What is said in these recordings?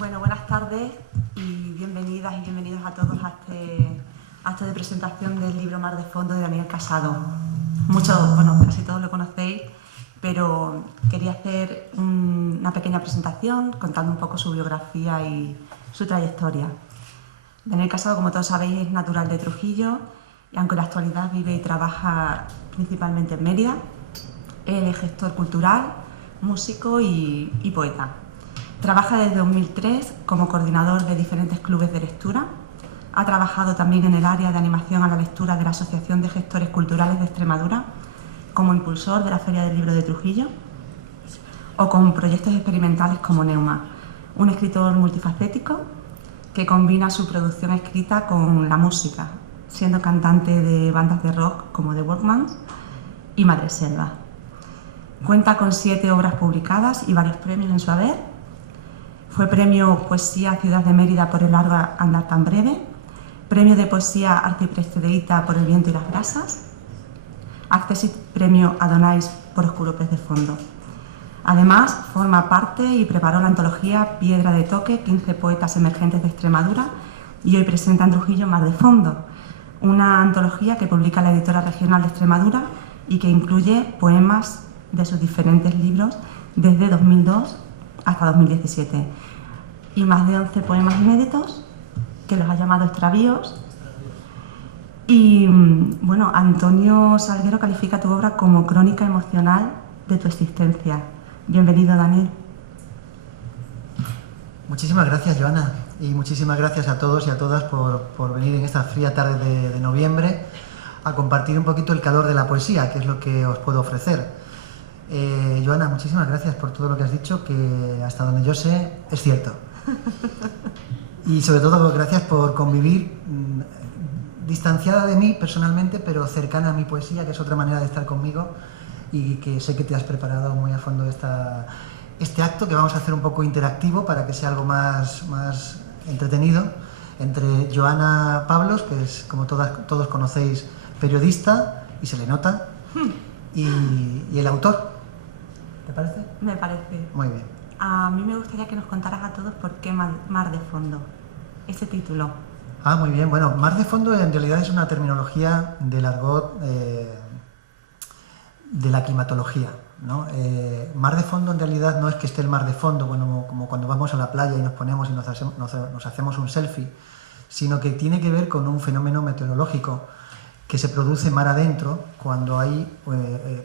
Bueno, buenas tardes y bienvenidas y bienvenidos a todos a esta de presentación del libro Mar de Fondo de Daniel Casado. Muchos, bueno, casi todos lo conocéis, pero quería hacer una pequeña presentación contando un poco su biografía y su trayectoria. Daniel Casado, como todos sabéis, es natural de Trujillo y aunque en la actualidad vive y trabaja principalmente en Mérida, él es gestor cultural, músico y poeta. Trabaja desde 2003 como coordinador de diferentes clubes de lectura. Ha trabajado también en el área de animación a la lectura de la Asociación de Gestores Culturales de Extremadura, como impulsor de la Feria del Libro de Trujillo, o con proyectos experimentales como Neuma, un escritor multifacético que combina su producción escrita con la música, siendo cantante de bandas de rock como The Workmans y Madreselva. Cuenta con 7 obras publicadas y varios premios en su haber. Fue premio Poesía Ciudad de Mérida por El largo andar tan breve, premio de Poesía Arcipreste de Ita por El viento y las brasas, Accessit Premio Adonais por Oscuro pez de fondo. Además, forma parte y preparó la antología Piedra de toque, 15 poetas emergentes de Extremadura, y hoy presenta en Trujillo Mar de fondo, una antología que publica la editora regional de Extremadura y que incluye poemas de sus diferentes libros desde 2002 hasta 2017 y más de 11 poemas inéditos que los ha llamado extravíos. Y bueno, Antonio Salguero califica tu obra como crónica emocional de tu existencia. Bienvenido, Daniel. Muchísimas gracias, Joana, y muchísimas gracias a todos y a todas por venir en esta fría tarde de noviembre a compartir un poquito el calor de la poesía, que es lo que os puedo ofrecer. Joana, muchísimas gracias por todo lo que has dicho, que hasta donde yo sé es cierto. Y sobre todo gracias por convivir distanciada de mí personalmente, pero cercana a mi poesía, que es otra manera de estar conmigo, y que sé que te has preparado muy a fondo este acto, que vamos a hacer un poco interactivo para que sea algo más entretenido, entre Joana Pablos, que es, como todos conocéis, periodista, y se le nota, y el autor. ¿Te parece? Me parece. Muy bien. A mí me gustaría que nos contaras a todos por qué Mar de fondo, ese título. Muy bien. Bueno, mar de fondo en realidad es una terminología del argot de la climatología, ¿no? Mar de fondo en realidad no es que esté el mar de fondo, bueno, como cuando vamos a la playa y nos ponemos y nos hacemos un selfie, sino que tiene que ver con un fenómeno meteorológico que se produce mar adentro cuando hay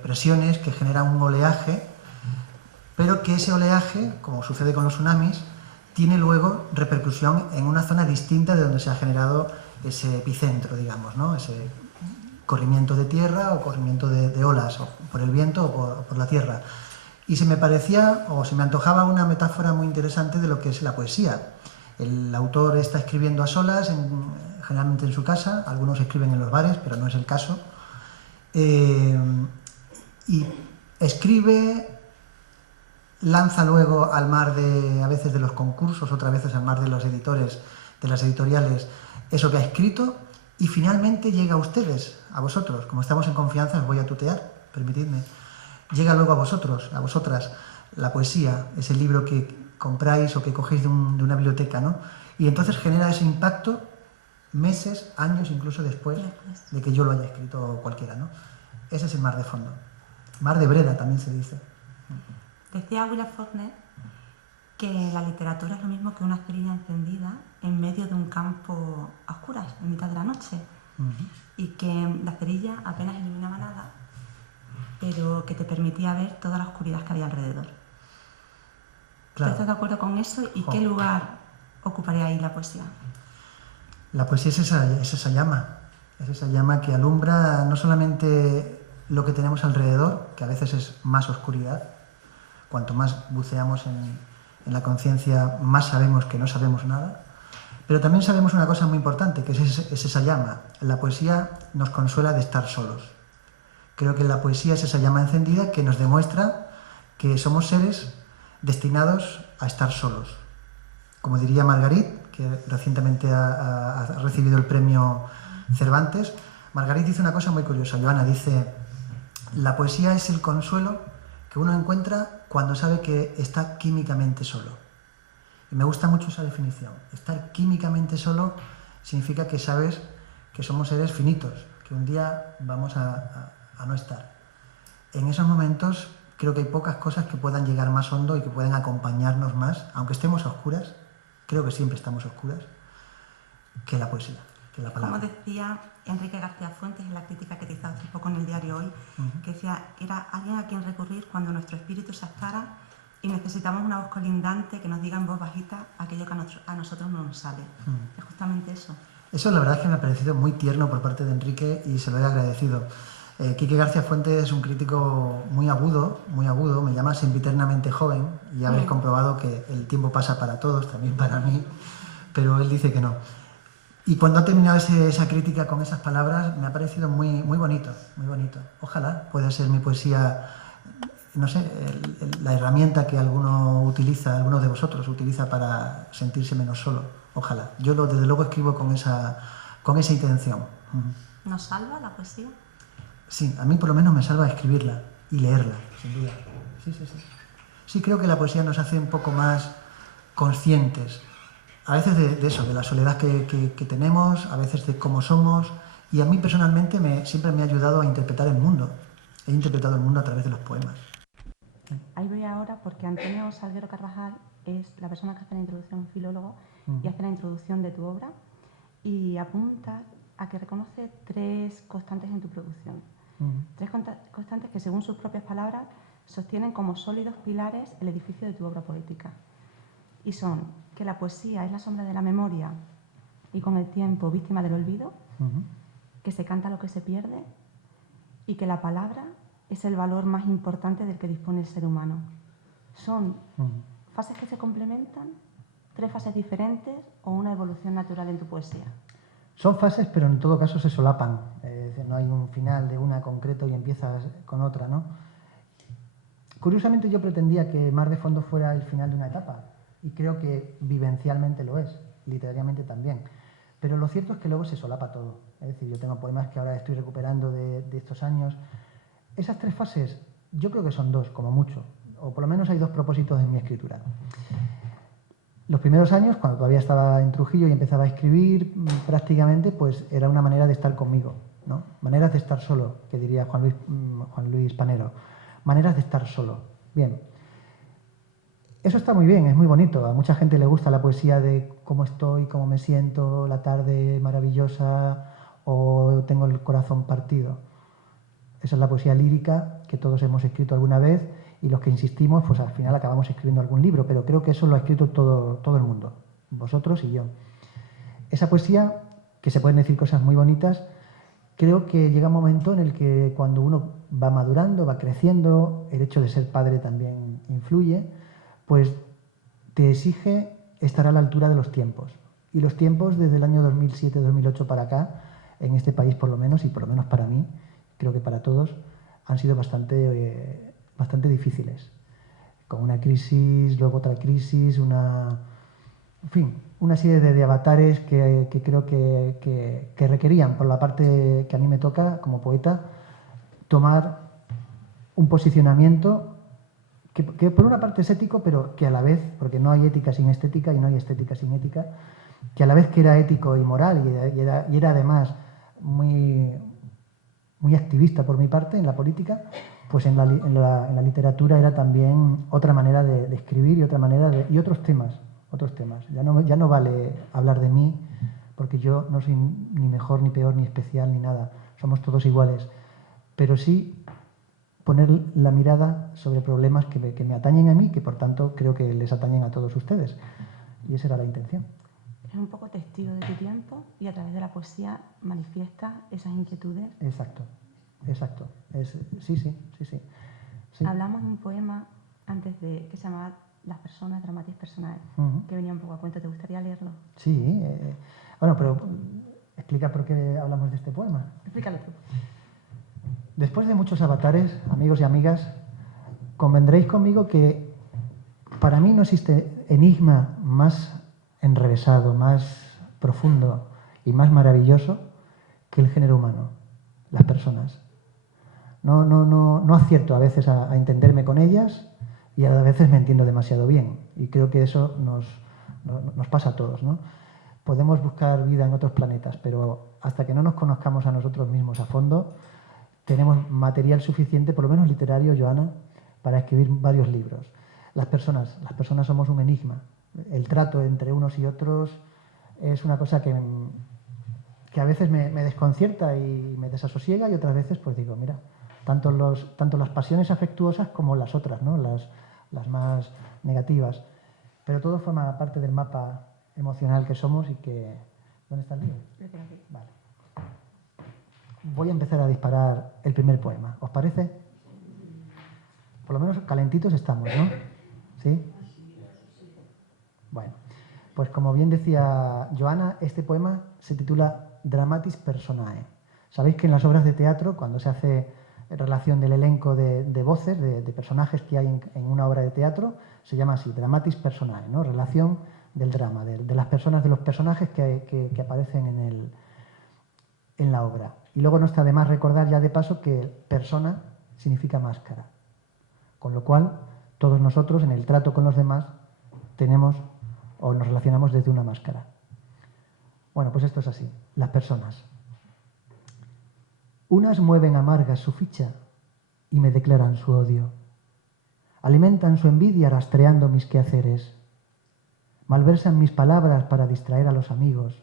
presiones que generan un oleaje, pero que ese oleaje, como sucede con los tsunamis, tiene luego repercusión en una zona distinta de donde se ha generado ese epicentro, digamos, ¿no? Ese corrimiento de tierra o corrimiento de olas, o por el viento o por la tierra. Y se me parecía, o se me antojaba una metáfora muy interesante de lo que es la poesía. El autor está escribiendo a solas, generalmente en su casa, algunos escriben en los bares, pero no es el caso, y escribe, lanza luego al mar a veces de los concursos, otras veces al mar de los editores, de las editoriales, eso que ha escrito, y finalmente llega a ustedes, a vosotros. Como estamos en confianza, os voy a tutear, permitidme. Llega luego a vosotros, a vosotras, la poesía, ese libro que compráis o que cogéis de una biblioteca, ¿no? Y entonces genera ese impacto meses, años incluso después de que yo lo haya escrito cualquiera, ¿no? Ese es el mar de fondo. Mar de breda también se dice. Decía William Faulkner que la literatura es lo mismo que una cerilla encendida en medio de un campo a oscuras, en mitad de la noche. Y que la cerilla apenas iluminaba nada, pero que te permitía ver toda la oscuridad que había alrededor. Claro. ¿Estás de acuerdo con eso? ¿Y qué lugar ocuparía ahí la poesía? La poesía es esa llama que alumbra no solamente lo que tenemos alrededor, que a veces es más oscuridad. Cuanto más buceamos en la conciencia, más sabemos que no sabemos nada. Pero también sabemos una cosa muy importante, que es esa llama. La poesía nos consuela de estar solos. Creo que la poesía es esa llama encendida que nos demuestra que somos seres destinados a estar solos. Como diría Margarit, que recientemente ha recibido el premio Cervantes, Margarit dice una cosa muy curiosa. Joana dice: la poesía es el consuelo que uno encuentra cuando sabe que está químicamente solo. Y me gusta mucho esa definición. Estar químicamente solo significa que sabes que somos seres finitos, que un día vamos a no estar. En esos momentos creo que hay pocas cosas que puedan llegar más hondo y que puedan acompañarnos más, aunque estemos a oscuras, creo que siempre estamos a oscuras, que la poesía, que la palabra. Como decía Enrique García Fuentes en la crítica que te hizo hace poco en el diario Hoy, que decía, era alguien a quien recurrir cuando nuestro espíritu se astara y necesitamos una voz colindante que nos diga en voz bajita aquello que a nosotros no nos sale. Es justamente eso. Eso la verdad es que me ha parecido muy tierno por parte de Enrique y se lo he agradecido. Quique García Fuentes es un crítico muy agudo, me llama sempiternamente joven y ya habéis comprobado que el tiempo pasa para todos, también para mí, pero él dice que no. Y cuando ha terminado esa crítica con esas palabras me ha parecido muy, muy bonito, muy bonito. Ojalá pueda ser mi poesía, no sé, la herramienta que alguno de vosotros utiliza para sentirse menos solo. Ojalá. Yo desde luego escribo con esa intención. ¿Nos salva la poesía? Sí, a mí por lo menos me salva escribirla y leerla, sin duda. Sí. Sí, creo que la poesía nos hace un poco más conscientes, a veces de eso, de la soledad que tenemos, a veces de cómo somos, y a mí personalmente siempre me ha ayudado a interpretar el mundo. He interpretado el mundo a través de los poemas. Ahí voy ahora porque Antonio Salguero Carvajal es la persona que hace la introducción, un filólogo, y hace la introducción de tu obra, y apunta a que reconoce 3 constantes en tu producción. 3 constantes que, según sus propias palabras, sostienen como sólidos pilares el edificio de tu obra poética. Y son que la poesía es la sombra de la memoria y con el tiempo víctima del olvido, que se canta lo que se pierde y que la palabra es el valor más importante del que dispone el ser humano. Son fases que se complementan, 3 fases diferentes o una evolución natural en tu poesía. Son fases, pero en todo caso se solapan. No hay un final de una concreto y empiezas con otra, ¿no? Curiosamente yo pretendía que Mar de Fondo fuera el final de una etapa, y creo que vivencialmente lo es, literariamente también. Pero lo cierto es que luego se solapa todo. Es decir, yo tengo poemas que ahora estoy recuperando de estos años. Esas 3 fases, yo creo que son 2, como mucho, o por lo menos hay 2 propósitos en mi escritura. Los primeros años, cuando todavía estaba en Trujillo y empezaba a escribir, prácticamente pues era una manera de estar conmigo, ¿no? Maneras de estar solo, que diría Juan Luis Panero. Maneras de estar solo. Bien. Eso está muy bien, es muy bonito. A mucha gente le gusta la poesía de cómo estoy, cómo me siento, la tarde maravillosa o tengo el corazón partido. Esa es la poesía lírica que todos hemos escrito alguna vez y los que insistimos, pues al final acabamos escribiendo algún libro, pero creo que eso lo ha escrito todo el mundo, vosotros y yo. Esa poesía, que se pueden decir cosas muy bonitas, creo que llega un momento en el que cuando uno va madurando, va creciendo, el hecho de ser padre también influye, pues te exige estar a la altura de los tiempos. Y los tiempos desde el año 2007-2008 para acá, en este país por lo menos, y por lo menos para mí, creo que para todos, han sido bastante difíciles. Con una crisis, luego otra crisis, en fin, una serie de avatares que creo que requerían, por la parte que a mí me toca como poeta, tomar un posicionamiento que por una parte es ético, pero que a la vez, porque no hay ética sin estética y no hay estética sin ética, que a la vez que era ético y moral y era además muy activista por mi parte en la política, pues en la literatura era también otra manera de escribir y otros temas. Ya no vale hablar de mí, porque yo no soy ni mejor, ni peor, ni especial, ni nada. Somos todos iguales. Pero sí poner la mirada sobre problemas que me atañen a mí, que por tanto creo que les atañen a todos ustedes. Y esa era la intención. Eres un poco testigo de tu tiempo y a través de la poesía manifiestas esas inquietudes. Exacto. Sí. Hablamos de un poema antes que se llamaba Las personas, dramatis personales, que venía un poco a cuento. ¿Te gustaría leerlo? Sí. Bueno, pero explica por qué hablamos de este poema. Explícalo tú. Después de muchos avatares, amigos y amigas, convendréis conmigo que para mí no existe enigma más enrevesado, más profundo y más maravilloso que el género humano, las personas. No acierto a veces a entenderme con ellas y a veces me entiendo demasiado bien. Y creo que eso nos pasa a todos, ¿no? Podemos buscar vida en otros planetas, pero hasta que no nos conozcamos a nosotros mismos a fondo, tenemos material suficiente, por lo menos literario, Joana, para escribir varios libros. Las personas somos un enigma. El trato entre unos y otros es una cosa que a veces me desconcierta y me desasosiega, y otras veces pues digo, mira, tanto las pasiones afectuosas como las otras, ¿no? Las más negativas. Pero todo forma parte del mapa emocional que somos y que... ¿Dónde está el libro? Vale. Voy a empezar a disparar el primer poema. ¿Os parece? Por lo menos calentitos estamos, ¿no? ¿Sí? Bueno, pues como bien decía Joana, este poema se titula Dramatis Personae. Sabéis que en las obras de teatro, cuando se hace relación del elenco de voces, de personajes que hay en una obra de teatro, se llama así, Dramatis Personae, ¿no? Relación del drama, de las personas, de los personajes que aparecen en la obra. Y luego no está de más recordar ya de paso que persona significa máscara. Con lo cual, todos nosotros en el trato con los demás tenemos o nos relacionamos desde una máscara. Bueno, pues esto es así, las personas. Unas mueven amargas su ficha y me declaran su odio. Alimentan su envidia rastreando mis quehaceres. Malversan mis palabras para distraer a los amigos.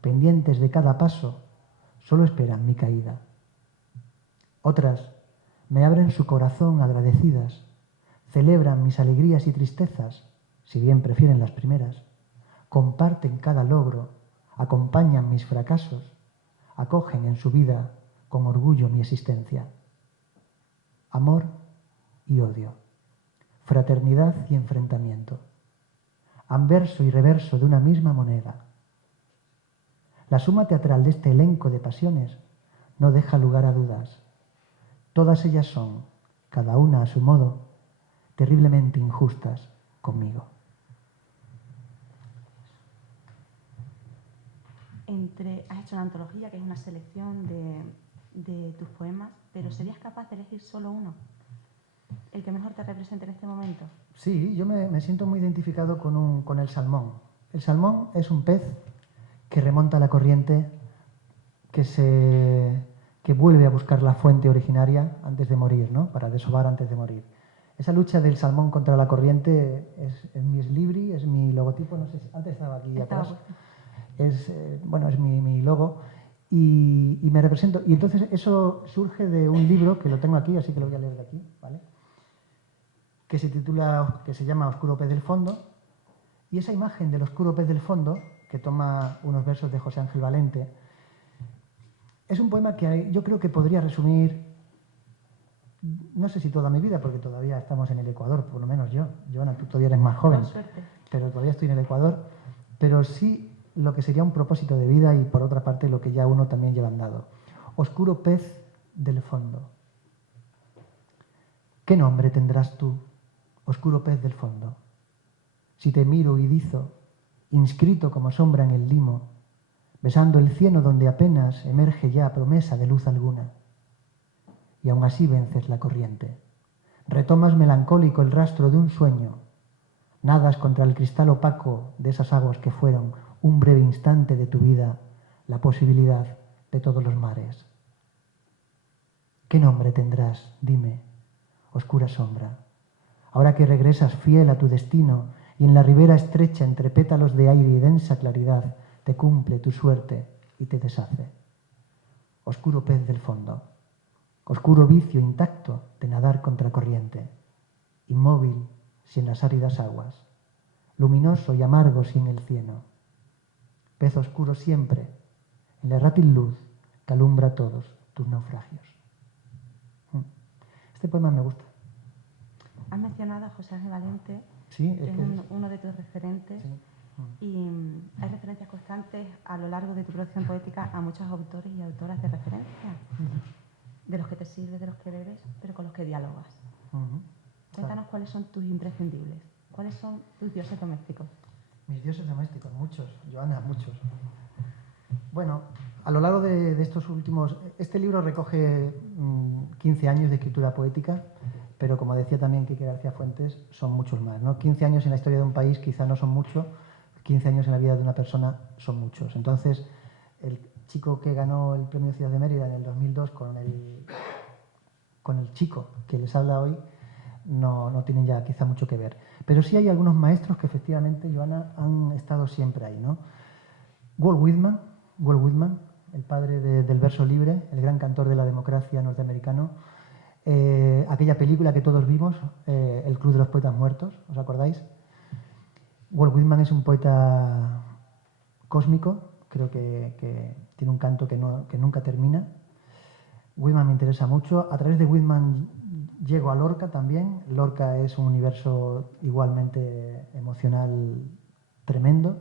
Pendientes de cada paso, solo esperan mi caída. Otras me abren su corazón agradecidas, celebran mis alegrías y tristezas, si bien prefieren las primeras, comparten cada logro, acompañan mis fracasos, acogen en su vida con orgullo mi existencia. Amor y odio, fraternidad y enfrentamiento, anverso y reverso de una misma moneda. La suma teatral de este elenco de pasiones no deja lugar a dudas. Todas ellas son, cada una a su modo, terriblemente injustas conmigo. Has hecho una antología, que es una selección de tus poemas, pero ¿serías capaz de elegir solo uno? ¿El que mejor te represente en este momento? Sí, yo me siento muy identificado con el salmón. El salmón es un pez que remonta a la corriente, que vuelve a buscar la fuente originaria antes de morir, ¿no? Para desovar antes de morir. Esa lucha del salmón contra la corriente es mi eslibri, es mi logotipo, no sé si antes estaba aquí atrás. Es mi logo y me represento. Y entonces eso surge de un libro que lo tengo aquí, así que lo voy a leer de aquí, ¿vale? Que se llama Oscuro pez del fondo. Y esa imagen del oscuro pez del fondo, que toma unos versos de José Ángel Valente, es un poema que yo creo que podría resumir, no sé si toda mi vida, porque todavía estamos en el Ecuador, por lo menos yo. Joana, tú todavía eres más joven, pero todavía estoy en el Ecuador. Pero sí lo que sería un propósito de vida y, por otra parte, lo que ya uno también lleva andado. Oscuro pez del fondo. ¿Qué nombre tendrás tú, oscuro pez del fondo? Si te miro huidizo, inscrito como sombra en el limo, besando el cieno donde apenas emerge ya promesa de luz alguna. Y aún así vences la corriente. Retomas melancólico el rastro de un sueño. Nadas contra el cristal opaco de esas aguas que fueron un breve instante de tu vida, la posibilidad de todos los mares. ¿Qué nombre tendrás, dime, oscura sombra? Ahora que regresas fiel a tu destino y en la ribera estrecha entre pétalos de aire y densa claridad te cumple tu suerte y te deshace. Oscuro pez del fondo, oscuro vicio intacto de nadar contra corriente, inmóvil si en las áridas aguas, luminoso y amargo si en el cieno, pez oscuro siempre, en la errátil luz que alumbra todos tus naufragios. Este poema me gusta. Has mencionado a José Ángel Valente, sí, que es uno de tus referentes, sí. Y hay referencias constantes a lo largo de tu producción poética a muchos autores y autoras de referencia, de los que te sirves, de los que bebes, pero con los que dialogas. Cuéntanos cuáles son tus imprescindibles, cuáles son tus dioses domésticos. Mis dioses domésticos, muchos, Joana, muchos. Bueno, a lo largo de estos últimos... Este libro recoge 15 años de escritura poética, pero como decía también Quique García Fuentes, son muchos más, ¿no? 15 años en la historia de un país quizá no son mucho, 15 años en la vida de una persona son muchos. Entonces, el chico que ganó el premio Ciudad de Mérida en el 2002 con el chico que les habla hoy, no tienen ya quizá mucho que ver. Pero sí hay algunos maestros que efectivamente, Joana, han estado siempre ahí, ¿no? Walt Whitman, el padre del verso libre, el gran cantor de la democracia norteamericano, aquella película que todos vimos, El Club de los Poetas Muertos, ¿os acordáis? Walt Whitman es un poeta cósmico, creo que tiene un canto que nunca termina. Whitman me interesa mucho. A través de Whitman llego a Lorca también. Lorca es un universo igualmente emocional tremendo.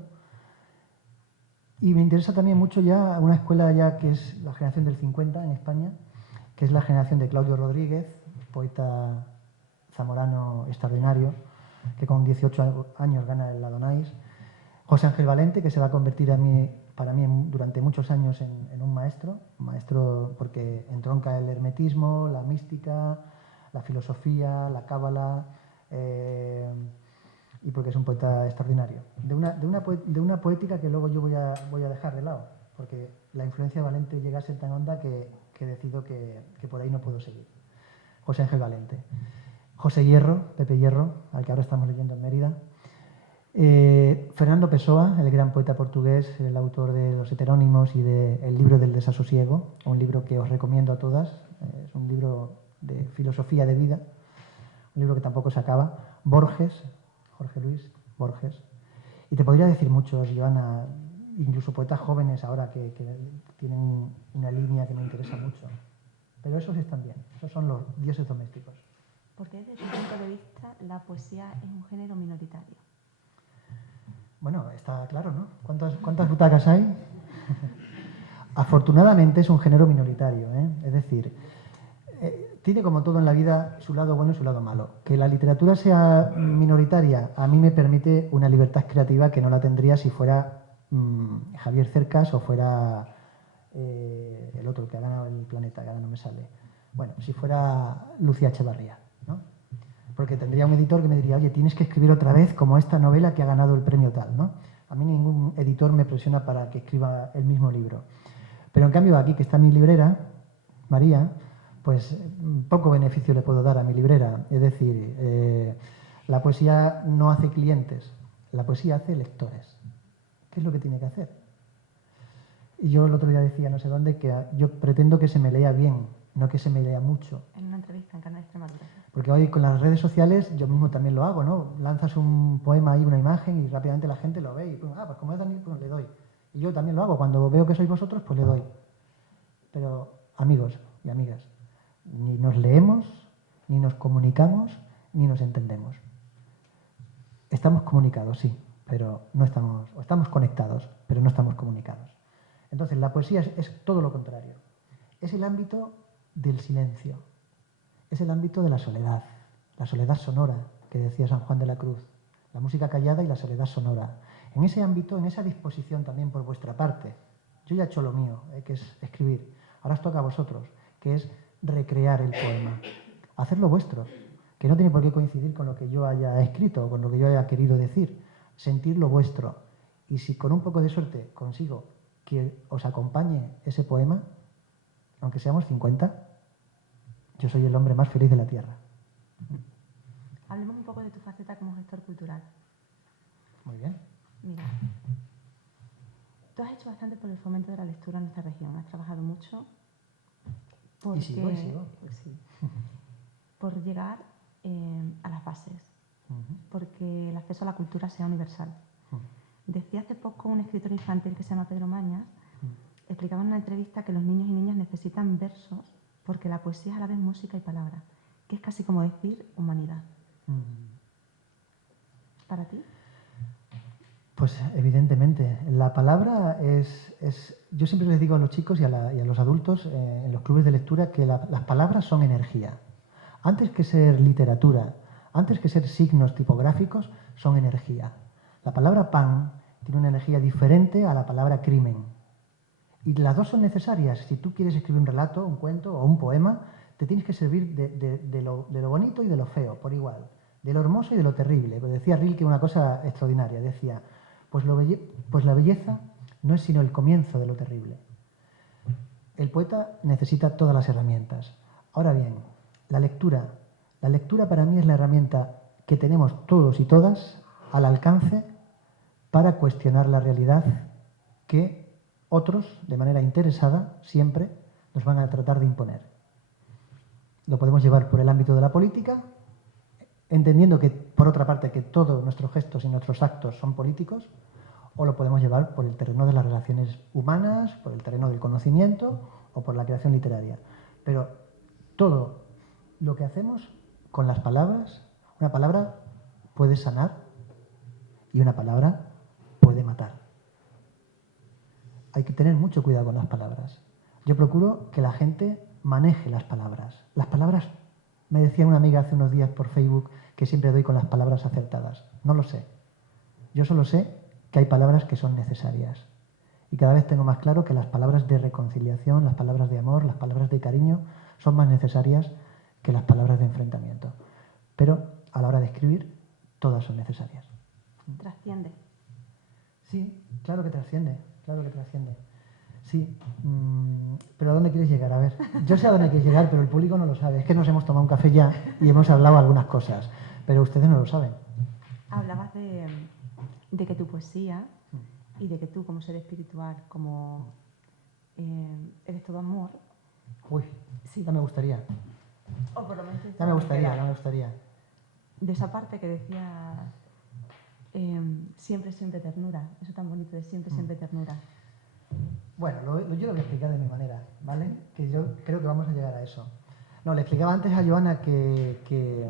Y me interesa también mucho ya una escuela ya que es la generación del 50 en España, que es la generación de Claudio Rodríguez, poeta zamorano extraordinario, que con 18 años gana el Adonais. José Ángel Valente, que se va a convertir para mí durante muchos años en un maestro porque entronca el hermetismo, la mística, la filosofía, la cábala, y porque es un poeta extraordinario. De una poética que luego yo voy a dejar de lado, porque la influencia de Valente llega a ser tan honda que decido que por ahí no puedo seguir. José Ángel Valente. José Hierro, Pepe Hierro, al que ahora estamos leyendo en Mérida. Fernando Pessoa, el gran poeta portugués, el autor de Los Heterónimos y del libro del desasosiego, un libro que os recomiendo a todas. Es un libro de filosofía de vida, un libro que tampoco se acaba. Borges, Jorge Luis Borges. Y te podría decir muchos, Joana, incluso poetas jóvenes ahora que tienen una línea que me interesa mucho. Pero esos están bien, esos son los dioses domésticos. ¿Por qué desde tu punto de vista la poesía es un género minoritario? Bueno, está claro, ¿no? ¿Cuántas butacas hay? Afortunadamente es un género minoritario, ¿eh? Es decir, tiene como todo en la vida su lado bueno y su lado malo. Que la literatura sea minoritaria a mí me permite una libertad creativa que no la tendría si fuera Javier Cercas o fuera el otro que ha ganado el Planeta, que ahora no me sale. Bueno, si fuera Lucía Echevarría, ¿no? Porque tendría un editor que me diría, oye, tienes que escribir otra vez como esta novela que ha ganado el premio tal, ¿no? A mí ningún editor me presiona para que escriba el mismo libro. Pero en cambio aquí, que está mi librera, María, pues poco beneficio le puedo dar a mi librera. Es decir, la poesía no hace clientes, la poesía hace lectores. ¿Qué es lo que tiene que hacer? Y yo el otro día decía, no sé dónde, que yo pretendo que se me lea bien, no que se me lea mucho. En una entrevista en Canal Extremadura. Porque hoy con las redes sociales yo mismo también lo hago, ¿no? Lanzas un poema ahí, una imagen y rápidamente la gente lo ve y pues como es Daniel, pues le doy. Y yo también lo hago, cuando veo que sois vosotros, pues le doy. Pero amigos y amigas, ni nos leemos, ni nos comunicamos, ni nos entendemos. Estamos comunicados, sí, pero no estamos, o estamos conectados, pero no estamos comunicados. Entonces la poesía es todo lo contrario. Es el ámbito del silencio. Es el ámbito de la soledad sonora, que decía San Juan de la Cruz, la música callada y la soledad sonora. En ese ámbito, en esa disposición también por vuestra parte, yo ya he hecho lo mío, que es escribir. Ahora os toca a vosotros, que es recrear el poema, hacerlo vuestro, que no tiene por qué coincidir con lo que yo haya escrito o con lo que yo haya querido decir, sentirlo vuestro. Y si con un poco de suerte consigo que os acompañe ese poema, aunque seamos 50, yo soy el hombre más feliz de la Tierra. Hablemos un poco de tu faceta como gestor cultural. Muy bien. Mira, tú has hecho bastante por el fomento de la lectura en nuestra región. Has trabajado mucho porque, Y sigo. Pues sí, por llegar a las bases, porque el acceso a la cultura sea universal. Decía hace poco un escritor infantil que se llama Pedro Mañas, explicaba en una entrevista que los niños y niñas necesitan versos porque la poesía es a la vez música y palabra, que es casi como decir humanidad. ¿Para ti? Pues evidentemente, la palabra es... Yo siempre les digo a los chicos y a los adultos en los clubes de lectura que las palabras son energía. Antes que ser literatura, antes que ser signos tipográficos, son energía. La palabra pan tiene una energía diferente a la palabra crimen. Y las dos son necesarias. Si tú quieres escribir un relato, un cuento o un poema, te tienes que servir de lo bonito y de lo feo, por igual. De lo hermoso y de lo terrible. Pues decía Rilke una cosa extraordinaria. Decía, Pues la belleza no es sino el comienzo de lo terrible. El poeta necesita todas las herramientas. Ahora bien, la lectura para mí es la herramienta que tenemos todos y todas al alcance para cuestionar la realidad que otros, de manera interesada, siempre nos van a tratar de imponer. Lo podemos llevar por el ámbito de la política, entendiendo que, por otra parte, que todos nuestros gestos y nuestros actos son políticos, o lo podemos llevar por el terreno de las relaciones humanas, por el terreno del conocimiento o por la creación literaria. Pero todo lo que hacemos con las palabras, una palabra puede sanar y una palabra puede matar. Hay que tener mucho cuidado con las palabras. Yo procuro que la gente maneje las palabras. Las palabras, me decía una amiga hace unos días por Facebook, que siempre doy con las palabras acertadas. No lo sé. Yo solo sé que hay palabras que son necesarias. Y cada vez tengo más claro que las palabras de reconciliación, las palabras de amor, las palabras de cariño son más necesarias que las palabras de enfrentamiento. Pero a la hora de escribir, todas son necesarias. Trasciende. Sí, claro que trasciende, claro que trasciende. Sí, pero ¿a dónde quieres llegar? A ver, yo sé a dónde quieres llegar, pero el público no lo sabe. Es que nos hemos tomado un café ya y hemos hablado algunas cosas, pero ustedes no lo saben. Hablabas de que tu poesía y de que tú, como ser espiritual, como eres todo amor. Uy, sí, ya me gustaría. O por lo menos Ya me gustaría. De esa parte que decías, siempre, siempre ternura. Eso tan bonito de siempre, siempre ternura. Bueno, yo lo voy a explicar de mi manera, ¿vale? Que yo creo que vamos a llegar a eso. No, le explicaba antes a Joana que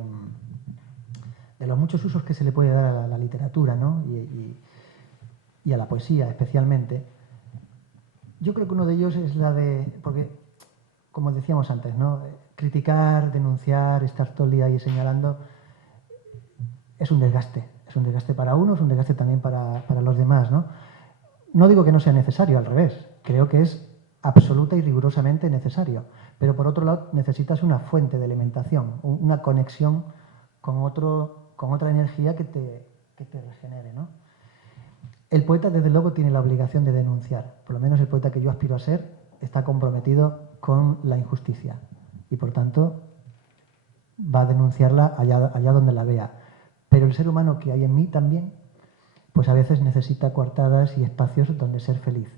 de los muchos usos que se le puede dar a la literatura, ¿no? Y a la poesía especialmente, yo creo que uno de ellos es la de... Porque, como decíamos antes, ¿no? Criticar, denunciar, estar todo el día ahí señalando, es un desgaste. Es un desgaste para uno, es un desgaste también para los demás, ¿no? No digo que no sea necesario, al revés. Creo que es absoluta y rigurosamente necesario. Pero por otro lado necesitas una fuente de alimentación, una conexión con otra energía que te regenere, ¿no? El poeta, desde luego, tiene la obligación de denunciar. Por lo menos el poeta que yo aspiro a ser está comprometido con la injusticia. Y, por tanto, va a denunciarla allá donde la vea. Pero el ser humano que hay en mí también, pues a veces necesita coartadas y espacios donde ser feliz.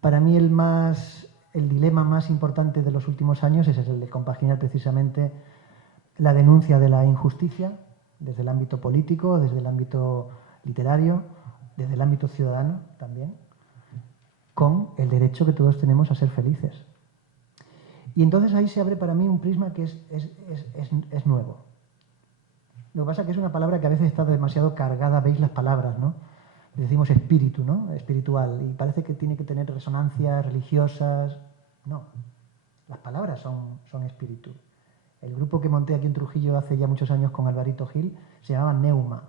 Para mí el dilema más importante de los últimos años es el de compaginar precisamente la denuncia de la injusticia desde el ámbito político, desde el ámbito literario, desde el ámbito ciudadano también, con el derecho que todos tenemos a ser felices. Y entonces ahí se abre para mí un prisma que es nuevo. Lo que pasa es que es una palabra que a veces está demasiado cargada, veis las palabras, ¿no? Decimos espíritu, ¿no? Espiritual, y parece que tiene que tener resonancias religiosas. No, las palabras son espíritu. El grupo que monté aquí en Trujillo hace ya muchos años con Alvarito Gil se llamaba Neuma.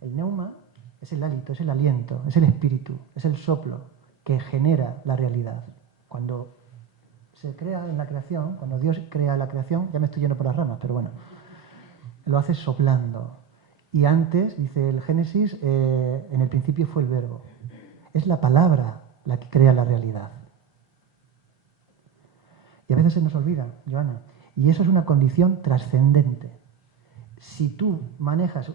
El neuma es el hálito, es el aliento, es el espíritu, es el soplo que genera la realidad. Cuando se crea en la creación, cuando Dios crea la creación, ya me estoy yendo por las ramas, pero bueno, lo hace soplando. Y antes, dice el Génesis, en el principio fue el verbo. Es la palabra la que crea la realidad. Y a veces se nos olvida, Joana. Y eso es una condición trascendente. Si tú manejas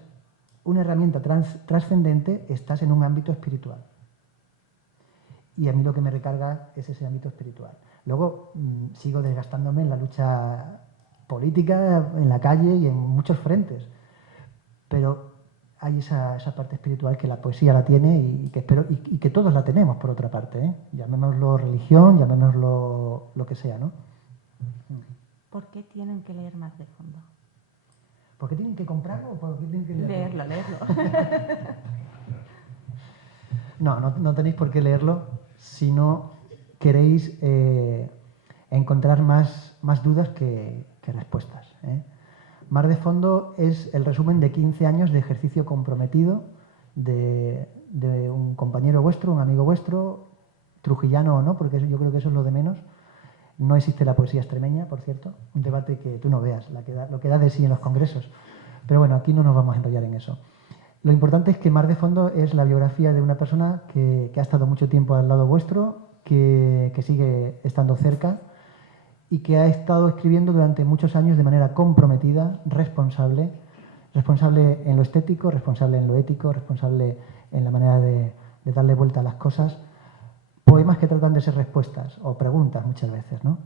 una herramienta trascendente, estás en un ámbito espiritual. Y a mí lo que me recarga es ese ámbito espiritual. Luego sigo desgastándome en la lucha política, en la calle y en muchos frentes. Pero hay esa parte espiritual que la poesía la tiene y que espero y que todos la tenemos, por otra parte, ¿eh? Llamémoslo religión, llamémoslo lo que sea, ¿no? ¿Por qué tienen que leer Mar de Fondo? ¿Por qué tienen que comprarlo o por qué tienen que leerlo? Leerlo. No tenéis por qué leerlo si no queréis encontrar más dudas que respuestas, ¿eh? Mar de Fondo es el resumen de 15 años de ejercicio comprometido de un compañero vuestro, un amigo vuestro, trujillano o no, porque yo creo que eso es lo de menos. No existe la poesía extremeña, por cierto, un debate que tú no veas, lo que da de sí en los congresos. Pero bueno, aquí no nos vamos a enrollar en eso. Lo importante es que Mar de Fondo es la biografía de una persona que ha estado mucho tiempo al lado vuestro, que sigue estando cerca y que ha estado escribiendo durante muchos años de manera comprometida, responsable en lo estético, responsable en lo ético, responsable en la manera de darle vuelta a las cosas, poemas que tratan de ser respuestas o preguntas muchas veces, ¿no?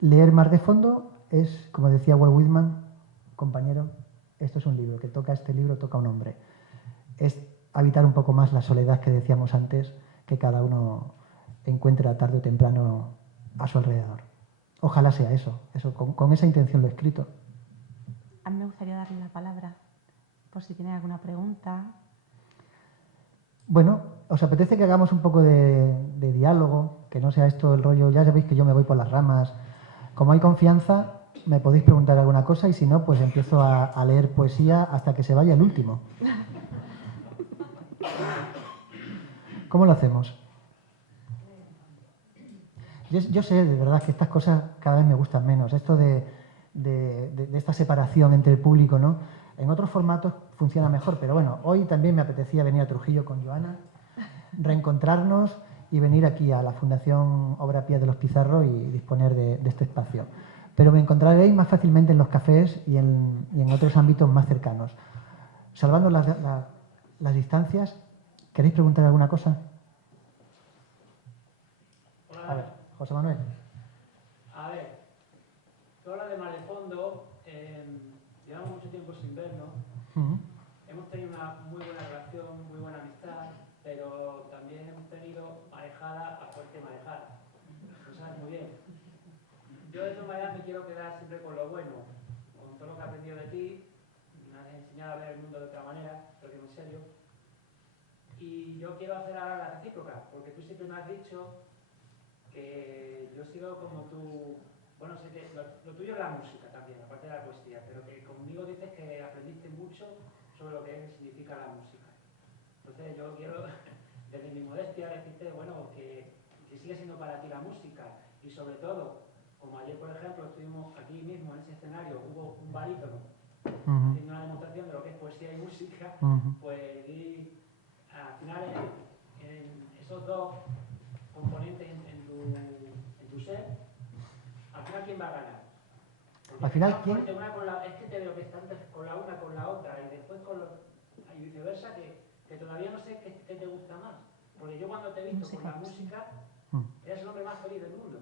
Leer Mar de Fondo es, como decía Walt Whitman, compañero, esto es un libro, que toca este libro, toca un hombre. Es habitar un poco más la soledad que decíamos antes, que cada uno encuentra tarde o temprano a su alrededor. Ojalá sea eso con esa intención lo he escrito. A mí me gustaría darle la palabra, por si tiene alguna pregunta. Bueno, ¿os apetece que hagamos un poco de diálogo? Que no sea esto el rollo, ya sabéis que yo me voy por las ramas. Como hay confianza, me podéis preguntar alguna cosa y si no, pues empiezo a leer poesía hasta que se vaya el último. ¿Cómo lo hacemos? Yo sé, de verdad, que estas cosas cada vez me gustan menos. Esto de esta separación entre el público, ¿no? En otros formatos funciona mejor, pero bueno, hoy también me apetecía venir a Trujillo con Joana, reencontrarnos y venir aquí a la Fundación Obra Pía de los Pizarro y disponer de este espacio. Pero me encontraréis más fácilmente en los cafés y en otros ámbitos más cercanos. Salvando las distancias, ¿queréis preguntar alguna cosa? Hola. A ver, José Manuel. A ver, tú hablas de Mar de Fondo, llevamos mucho tiempo sin vernos, hemos tenido una muy buena relación, muy buena amistad, pero también hemos tenido marejada a fuerte marejada, lo sabes muy bien. Yo de todas maneras me quiero quedar siempre con lo bueno, con todo lo que he aprendido de ti, me has enseñado a ver el mundo de otra manera, lo digo en serio, y yo quiero hacer ahora la recíproca, porque tú siempre me has dicho que yo sigo como tú, bueno, sé que lo tuyo es la música también, aparte de la poesía, pero que conmigo dices que aprendiste mucho sobre lo que significa la música. Entonces yo quiero, desde mi modestia, decirte, bueno, que sigue siendo para ti la música y sobre todo, como ayer, por ejemplo, estuvimos aquí mismo en ese escenario, hubo un barítono haciendo una demostración de lo que es poesía y música, pues y al final en esos dos componentes en tu ser, al final ¿quién va a ganar? Porque al final ¿quién? Es que te veo que están con la una con la otra y después y viceversa, que todavía no sé qué te gusta más. Porque yo cuando te he visto con la música, eres el hombre más feliz del mundo.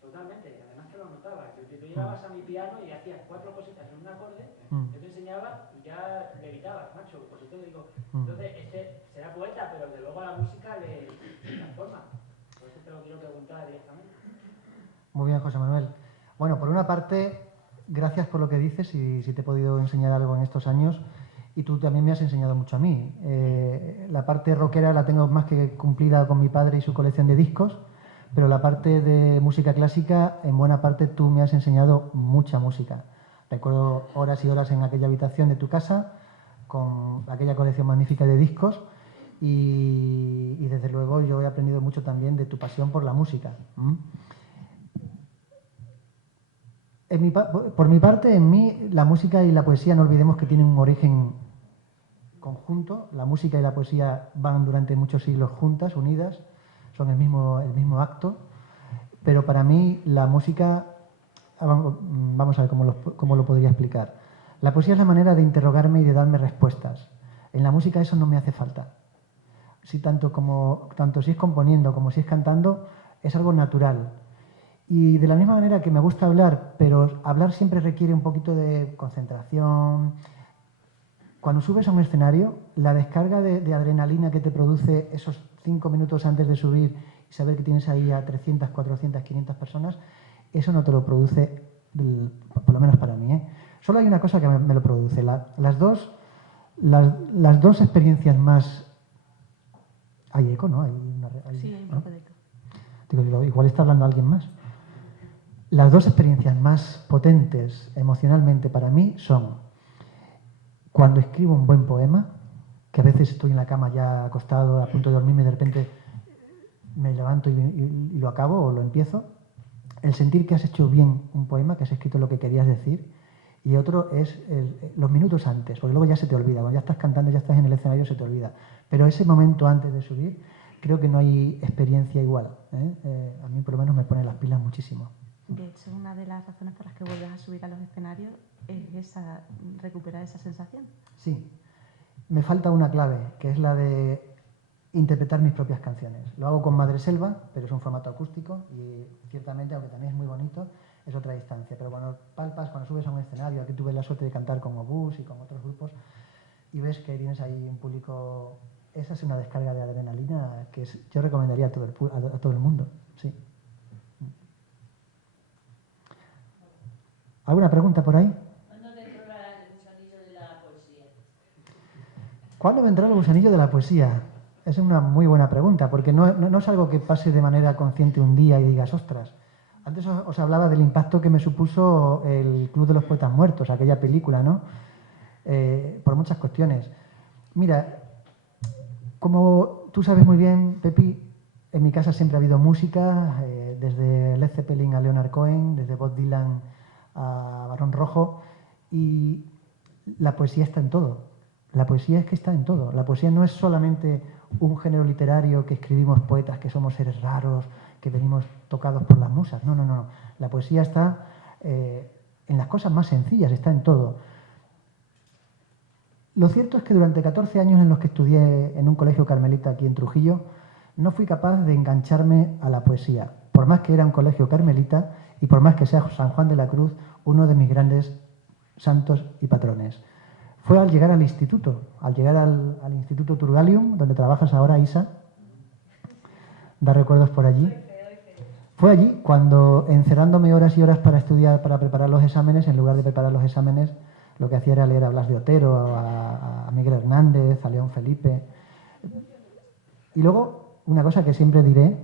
Totalmente, además que lo notaba. Tú llegabas a mi piano y hacías 4 cositas en un acorde, yo te enseñaba y ya levitabas, macho. Por eso te digo, entonces este será poeta, pero de luego a la música le transforma. Por eso te lo quiero preguntar directamente. Muy bien, José Manuel. Bueno, por una parte, gracias por lo que dices y si te he podido enseñar algo en estos años. Y tú también me has enseñado mucho a mí. La parte rockera la tengo más que cumplida con mi padre y su colección de discos, pero la parte de música clásica, en buena parte tú me has enseñado mucha música. Recuerdo horas y horas en aquella habitación de tu casa, con aquella colección magnífica de discos, y desde luego yo he aprendido mucho también de tu pasión por la música. Por mi parte, en mí, la música y la poesía, no olvidemos que tienen un origen conjunto. La música y la poesía van durante muchos siglos juntas, unidas, son el mismo acto, pero para mí la música, vamos a ver cómo lo podría explicar. La poesía es la manera de interrogarme y de darme respuestas. En la música eso no me hace falta. Tanto si es componiendo como si es cantando, es algo natural. Y de la misma manera que me gusta hablar, pero hablar siempre requiere un poquito de concentración. Cuando subes a un escenario, la descarga de adrenalina que te produce esos 5 minutos antes de subir y saber que tienes ahí a 300, 400, 500 personas, eso no te lo produce, por lo menos para mí, ¿eh? Solo hay una cosa que me lo produce. Las dos experiencias más... ¿Hay eco, no? Sí, hay un poco de eco. Digo, igual está hablando alguien más. Las dos experiencias más potentes emocionalmente para mí son cuando escribo un buen poema, que a veces estoy en la cama ya acostado, a punto de dormirme y de repente me levanto y lo acabo o lo empiezo. El sentir que has hecho bien un poema, que has escrito lo que querías decir Y otro es los minutos antes, porque luego ya se te olvida. Cuando ya estás cantando, ya estás en el escenario, se te olvida. Pero ese momento antes de subir, creo que no hay experiencia igual, ¿eh? A mí por lo menos me pone las pilas muchísimo. De hecho, una de las razones por las que vuelves a subir a los escenarios es recuperar esa sensación. Sí. Me falta una clave, que es la de interpretar mis propias canciones. Lo hago con Madreselva, pero es un formato acústico y ciertamente, aunque también es muy bonito, es otra distancia. Pero cuando palpas, cuando subes a un escenario, aquí tuve la suerte de cantar con Obús y con otros grupos, y ves que tienes ahí un público... Esa es una descarga de adrenalina que yo recomendaría a todo el mundo. Sí. ¿Alguna pregunta por ahí? ¿Cuándo te entró el gusanillo de la poesía? ¿Cuándo me entró el gusanillo de la poesía? Es una muy buena pregunta, porque no es algo que pase de manera consciente un día y digas, ostras. Antes os hablaba del impacto que me supuso el Club de los Poetas Muertos, aquella película, ¿no? Por muchas cuestiones. Mira, como tú sabes muy bien, Pepi, en mi casa siempre ha habido música, desde Led Zeppelin a Leonard Cohen, desde Bob Dylan a Barón Rojo, y la poesía está en todo. La poesía es que está en todo. La poesía no es solamente un género literario que escribimos poetas, que somos seres raros, que venimos tocados por las musas. No, no, no. La poesía está en las cosas más sencillas, está en todo. Lo cierto es que durante 14 años en los que estudié en un colegio carmelita aquí en Trujillo, no fui capaz de engancharme a la poesía, por más que era un colegio carmelita y por más que sea San Juan de la Cruz uno de mis grandes santos y patrones. Fue al llegar al instituto, al Instituto Turgalium, donde trabajas ahora, Isa. ¿Da recuerdos por allí? Fue allí cuando, encerrándome horas y horas para estudiar, para preparar los exámenes, en lugar de preparar los exámenes, lo que hacía era leer a Blas de Otero, a Miguel Hernández, a León Felipe. Y luego, una cosa que siempre diré,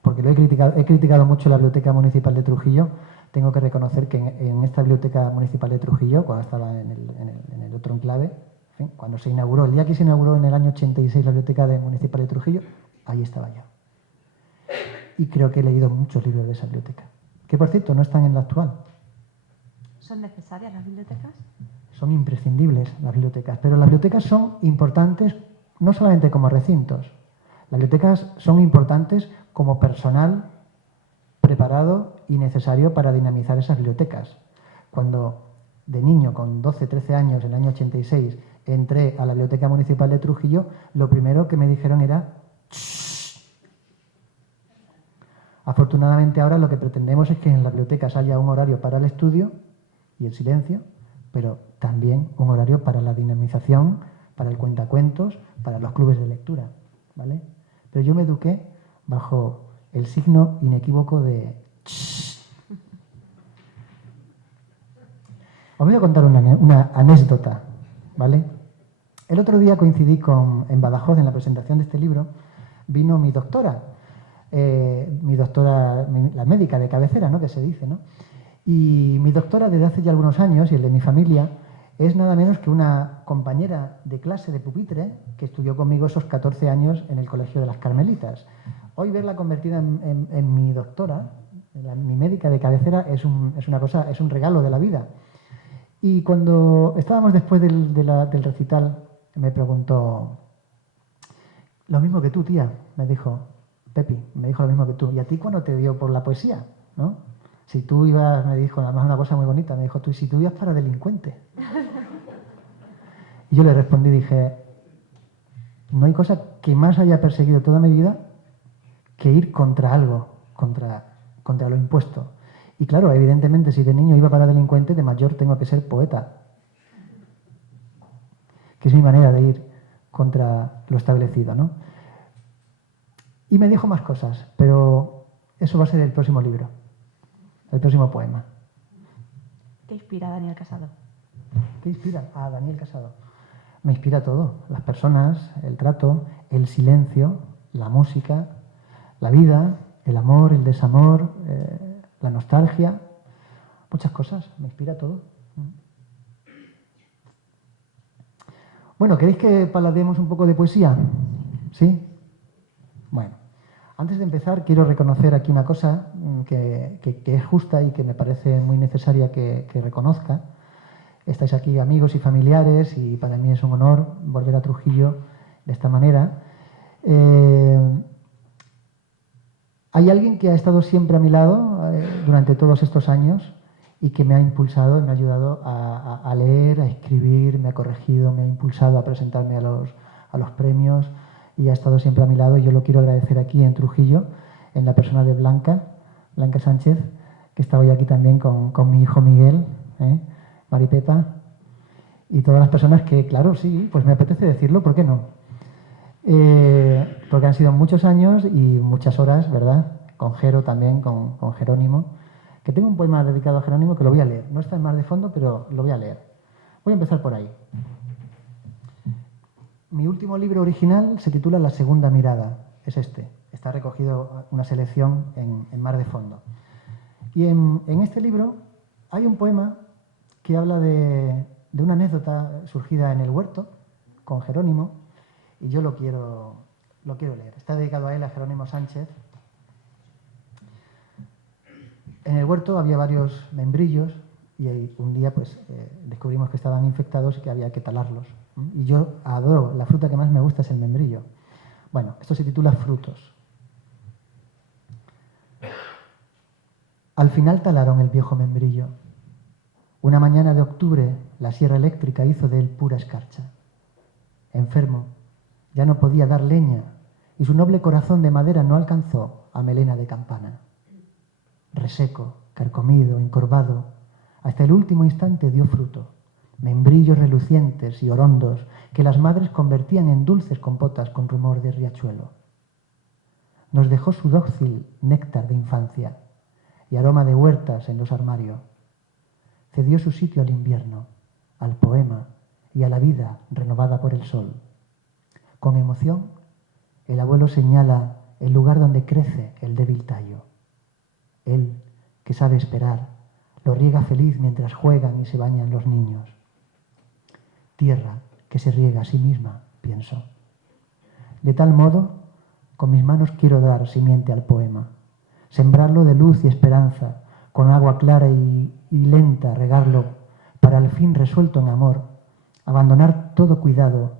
porque he criticado mucho la Biblioteca Municipal de Trujillo, tengo que reconocer que en esta Biblioteca Municipal de Trujillo, cuando estaba en el otro enclave, en fin, cuando se inauguró, el día que se inauguró en el año 86 la Biblioteca Municipal de Trujillo, ahí estaba yo. Y creo que he leído muchos libros de esa biblioteca, que por cierto no están en la actual. ¿Son necesarias las bibliotecas? Son imprescindibles las bibliotecas, pero las bibliotecas son importantes no solamente como recintos, las bibliotecas son importantes como personal preparado y necesario para dinamizar esas bibliotecas. Cuando de niño, con 12, 13 años, en el año 86, entré a la Biblioteca Municipal de Trujillo, lo primero que me dijeron era ¡shh! Afortunadamente ahora lo que pretendemos es que en las bibliotecas haya un horario para el estudio y el silencio, pero también un horario para la dinamización, para el cuentacuentos, para los clubes de lectura, ¿vale? Pero yo me eduqué bajo el signo inequívoco de ¡shh! Os voy a contar una anécdota, ¿vale? El otro día coincidí en Badajoz, en la presentación de este libro, vino mi doctora, la médica de cabecera, ¿no? Que se dice, ¿no? Y mi doctora desde hace ya algunos años, y el de mi familia, es nada menos que una compañera de clase de pupitre que estudió conmigo esos 14 años en el Colegio de las Carmelitas. Hoy verla convertida en mi doctora, mi médica de cabecera, es un regalo de la vida. Y cuando estábamos después del recital, me preguntó, lo mismo que tú, tía, me dijo, Pepi, me dijo lo mismo que tú. ¿Y a ti cuándo te dio por la poesía? ¿No? Si tú ibas, me dijo, además una cosa muy bonita, me dijo, si tú ibas para delincuente. Y yo le respondí, dije, no hay cosa que más haya perseguido toda mi vida que ir contra algo, contra lo impuesto. Y claro, evidentemente, si de niño iba para delincuente, de mayor tengo que ser poeta. Que es mi manera de ir contra lo establecido, ¿no? Y me dijo más cosas, pero eso va a ser el próximo libro, el próximo poema. ¿Qué inspira a Daniel Casado? ¿Qué inspira a Daniel Casado? Me inspira todo, las personas, el trato, el silencio, la música, la vida, el amor, el desamor, la nostalgia, muchas cosas, me inspira todo. Bueno, ¿queréis que paladeemos un poco de poesía? ¿Sí? Bueno, antes de empezar quiero reconocer aquí una cosa que es justa y que me parece muy necesaria que reconozca, estáis aquí amigos y familiares y para mí es un honor volver a Trujillo de esta manera. Hay alguien que ha estado siempre a mi lado durante todos estos años y que me ha impulsado y me ha ayudado a leer, a escribir, me ha corregido, me ha impulsado a presentarme a los premios y ha estado siempre a mi lado y yo lo quiero agradecer aquí en Trujillo, en la persona de Blanca Sánchez, que está hoy aquí también con mi hijo Miguel, Maripepa, y todas las personas que, claro, sí, pues me apetece decirlo, ¿por qué no? Porque han sido muchos años y muchas horas, ¿verdad? Con Jero también, con Jerónimo, que tengo un poema dedicado a Jerónimo que lo voy a leer. No está en Mar de Fondo, pero lo voy a leer. Voy a empezar por ahí. Mi último libro original se titula La segunda mirada. Es este. Está recogido una selección en Mar de Fondo. Y en este libro hay un poema que habla de una anécdota surgida en el huerto con Jerónimo y yo lo quiero leer. Está dedicado a él, a Jerónimo Sánchez. En el huerto había varios membrillos y un día pues descubrimos que estaban infectados y que había que talarlos. Y yo adoro, la fruta que más me gusta es el membrillo. Bueno, esto se titula Frutos. Al final talaron el viejo membrillo. Una mañana de octubre, la sierra eléctrica hizo de él pura escarcha. Enfermo, ya no podía dar leña y su noble corazón de madera no alcanzó a melena de campana. Reseco, carcomido, encorvado, hasta el último instante dio fruto, membrillos relucientes y orondos que las madres convertían en dulces compotas con rumor de riachuelo. Nos dejó su dócil néctar de infancia y aroma de huertas en los armarios. Cedió su sitio al invierno, al poema y a la vida renovada por el sol. Con emoción, el abuelo señala el lugar donde crece el débil tallo. Él, que sabe esperar, lo riega feliz mientras juegan y se bañan los niños. Tierra que se riega a sí misma, pienso. De tal modo, con mis manos quiero dar simiente al poema, sembrarlo de luz y esperanza, con agua clara y lenta regarlo, para al fin resuelto en amor, abandonar todo cuidado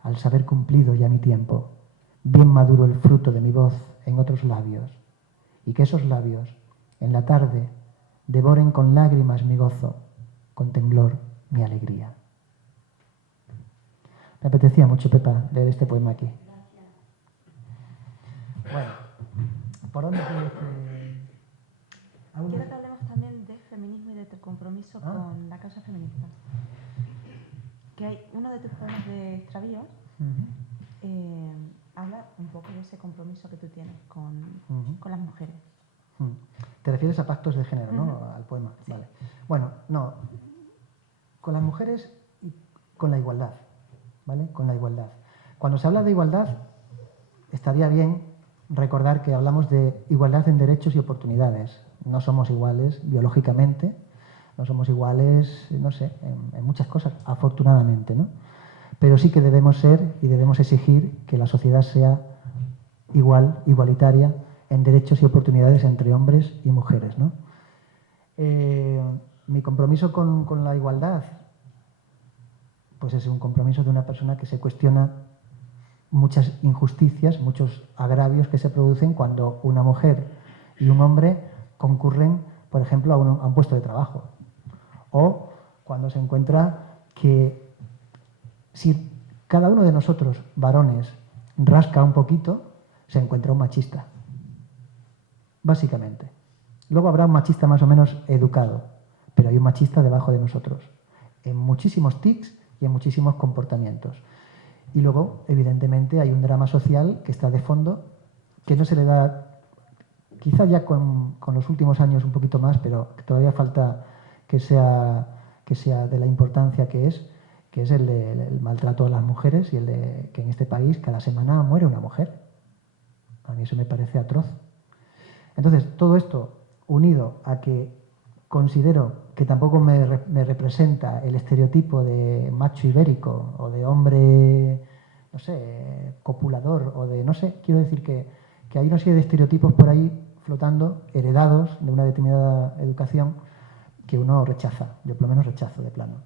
al saber cumplido ya mi tiempo, bien maduro el fruto de mi voz en otros labios, y que esos labios, en la tarde, devoren con lágrimas mi gozo, con temblor mi alegría. Me apetecía mucho, Pepa, leer este poema aquí. Bueno, ¿por dónde quieres que...? Quiero que hablemos también de feminismo y de tu compromiso con la causa feminista. Que hay uno de tus poemas de extravíos, habla un poco de ese compromiso que tú tienes con las mujeres. Te refieres a pactos de género, ¿no? Al poema. Sí. Vale. Bueno, no. Con las mujeres y con la igualdad, ¿vale? Con la igualdad. Cuando se habla de igualdad, estaría bien recordar que hablamos de igualdad en derechos y oportunidades. No somos iguales biológicamente, no somos iguales, no sé, en muchas cosas, afortunadamente, ¿no? Pero sí que debemos ser y debemos exigir que la sociedad sea igual, igualitaria, en derechos y oportunidades entre hombres y mujeres, ¿no? Mi compromiso con la igualdad, pues es un compromiso de una persona que se cuestiona muchas injusticias, muchos agravios que se producen cuando una mujer y un hombre concurren, por ejemplo, a un puesto de trabajo. O cuando se encuentra que si cada uno de nosotros, varones, rasca un poquito, se encuentra un machista. Básicamente. Luego habrá un machista más o menos educado, pero hay un machista debajo de nosotros, en muchísimos tics y en muchísimos comportamientos. Y luego, evidentemente, hay un drama social que está de fondo, que no se le da, quizás ya con los últimos años un poquito más, pero que todavía falta que sea de la importancia que es el maltrato a las mujeres y el de que en este país cada semana muere una mujer. A mí eso me parece atroz. Entonces, todo esto unido a que considero que tampoco me representa el estereotipo de macho ibérico o de hombre, no sé, copulador o de, no sé, quiero decir que hay una serie de estereotipos por ahí flotando, heredados de una determinada educación que uno rechaza, yo por lo menos rechazo de plano.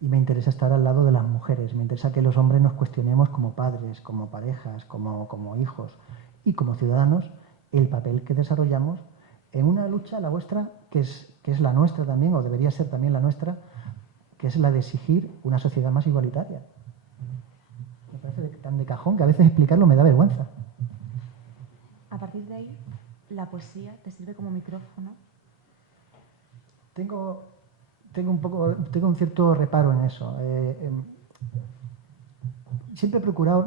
y me interesa estar al lado de las mujeres, me interesa que los hombres nos cuestionemos como padres, como parejas, como hijos y como ciudadanos el papel que desarrollamos en una lucha, la vuestra, que es la nuestra también, o debería ser también la nuestra, que es la de exigir una sociedad más igualitaria. Me parece tan de cajón que a veces explicarlo me da vergüenza. A partir de ahí, la poesía te sirve como micrófono. Tengo un cierto reparo en eso. Siempre he procurado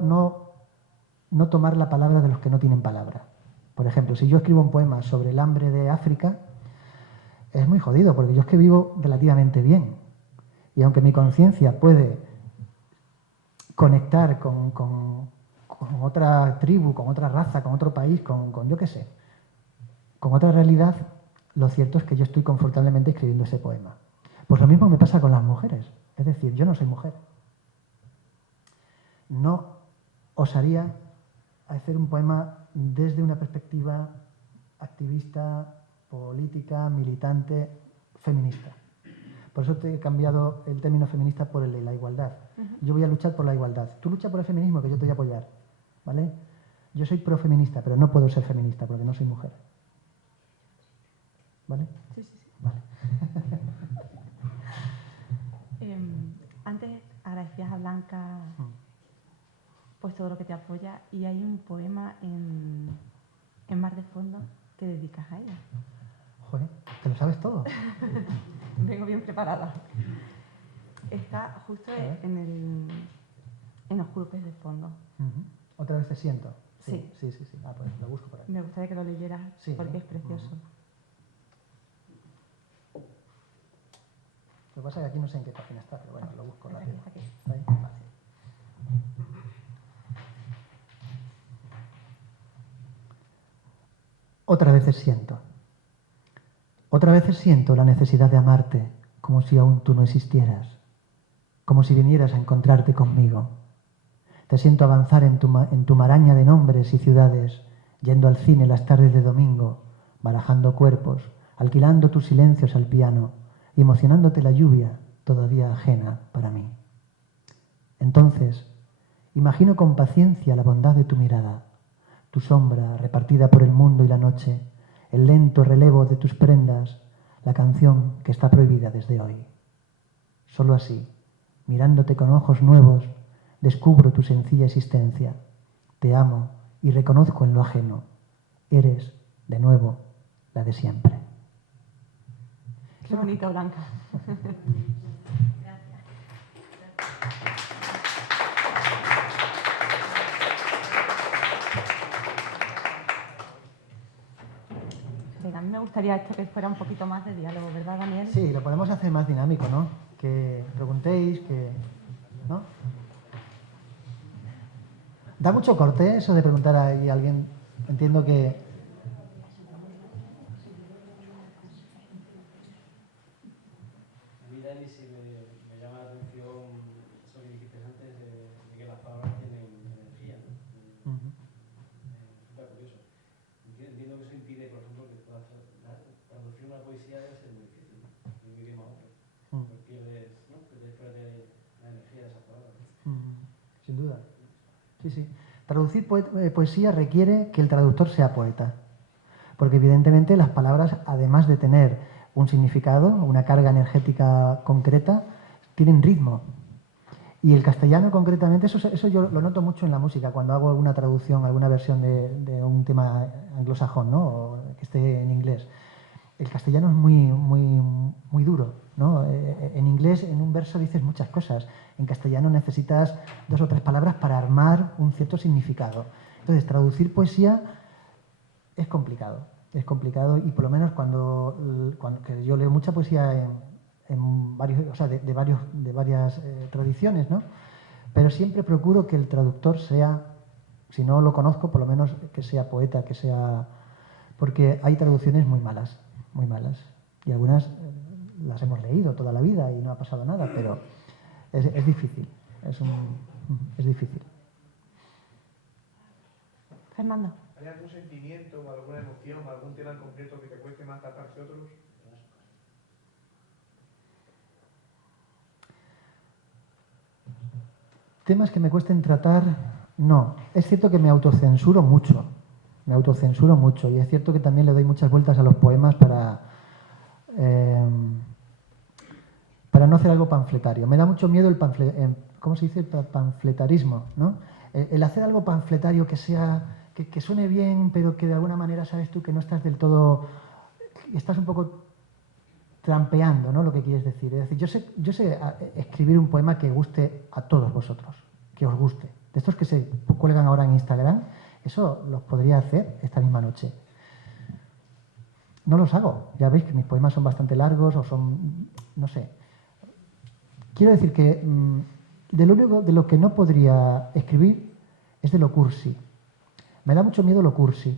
no tomar la palabra de los que no tienen palabra. Por ejemplo, si yo escribo un poema sobre el hambre de África, es muy jodido, porque yo es que vivo relativamente bien. Y aunque mi conciencia puede conectar con otra tribu, con otra raza, con otro país, con yo qué sé, con otra realidad, lo cierto es que yo estoy confortablemente escribiendo ese poema. Pues lo mismo me pasa con las mujeres. Es decir, yo no soy mujer. No osaría hacer un poema desde una perspectiva activista, política, militante, feminista. Por eso te he cambiado el término feminista por el de la igualdad. Yo voy a luchar por la igualdad. Tú lucha por el feminismo, que yo te voy a apoyar. ¿Vale? Yo soy profeminista, pero no puedo ser feminista porque no soy mujer. ¿Vale? Sí, sí, sí. Vale. Antes agradecías a Blanca pues todo lo que te apoya y hay un poema en Mar de Fondo que dedicas a ella. Joder, ¿te lo sabes todo? Vengo bien preparada. Está justo en los grupos de fondo. Otra vez te siento. Sí. Sí. Ah, pues lo busco por ahí. Me gustaría que lo leyeras porque es precioso. Lo que pasa es que aquí no sé en qué página está, pero bueno, lo busco rápido. Está aquí. ¿Está ahí? Vale. Otras veces siento. Otras veces siento la necesidad de amarte como si aún tú no existieras, como si vinieras a encontrarte conmigo. Te siento avanzar en tu maraña de nombres y ciudades, yendo al cine las tardes de domingo, barajando cuerpos, alquilando tus silencios al piano y emocionándote la lluvia todavía ajena para mí. Entonces, imagino con paciencia la bondad de tu mirada, tu sombra repartida por el mundo y la noche, el lento relevo de tus prendas, la canción que está prohibida desde hoy. Solo así, mirándote con ojos nuevos, descubro tu sencilla existencia. Te amo y reconozco en lo ajeno. Eres, de nuevo, la de siempre. Qué bonito, Blanca. Venga, a mí me gustaría esto que fuera un poquito más de diálogo, ¿verdad, Daniel? Sí, lo podemos hacer más dinámico, ¿no? Que preguntéis, ¿no? Da mucho corte eso de preguntar ahí a alguien. Entiendo que... A mí, Dani, sí me llama la atención eso que dijiste antes de que las palabras tienen energía, ¿no? Súper curioso. Entiendo que eso impide, por ejemplo, que puedas traducir una poesía debe ser muy difícil, ¿no? De un idioma a otro. Porque pierdes, ¿no? Que te pierdes la energía de esas palabras. Sin duda. Sí. Traducir poesía requiere que el traductor sea poeta. Porque evidentemente las palabras, además de tener un significado, una carga energética concreta, tienen ritmo. Y el castellano concretamente, eso yo lo noto mucho en la música, cuando hago alguna traducción, alguna versión de un tema anglosajón, ¿no? O que esté en inglés. El castellano es muy duro, ¿no? En inglés, en un verso dices muchas cosas. En castellano necesitas 2 o 3 palabras para armar un cierto significado. Entonces, traducir poesía es complicado y por lo menos cuando que yo leo mucha poesía en varios, o sea, de varias tradiciones, ¿no? Pero siempre procuro que el traductor sea, si no lo conozco, por lo menos que sea poeta, que sea... Porque hay traducciones muy malas, y algunas las hemos leído toda la vida y no ha pasado nada, pero es difícil, es difícil. Fernando. ¿Hay algún sentimiento o alguna emoción, algún tema en concreto que te cueste más tratar que otros? Temas que me cuesten tratar, no. Es cierto que me autocensuro mucho. Me autocensuro mucho. Y es cierto que también le doy muchas vueltas a los poemas para no hacer algo panfletario. Me da mucho miedo el ¿cómo se dice? El panfletarismo, ¿no? El hacer algo panfletario que sea, que suene bien, pero que de alguna manera sabes tú que no estás del todo, estás un poco trampeando, ¿no? Lo que quieres decir. Es decir, yo sé escribir un poema que guste a todos vosotros, que os guste. De estos que se cuelgan ahora en Instagram, eso los podría hacer esta misma noche. No los hago. Ya veis que mis poemas son bastante largos o son, no sé. Quiero decir que de lo único de lo que no podría escribir es de lo cursi. Me da mucho miedo lo cursi.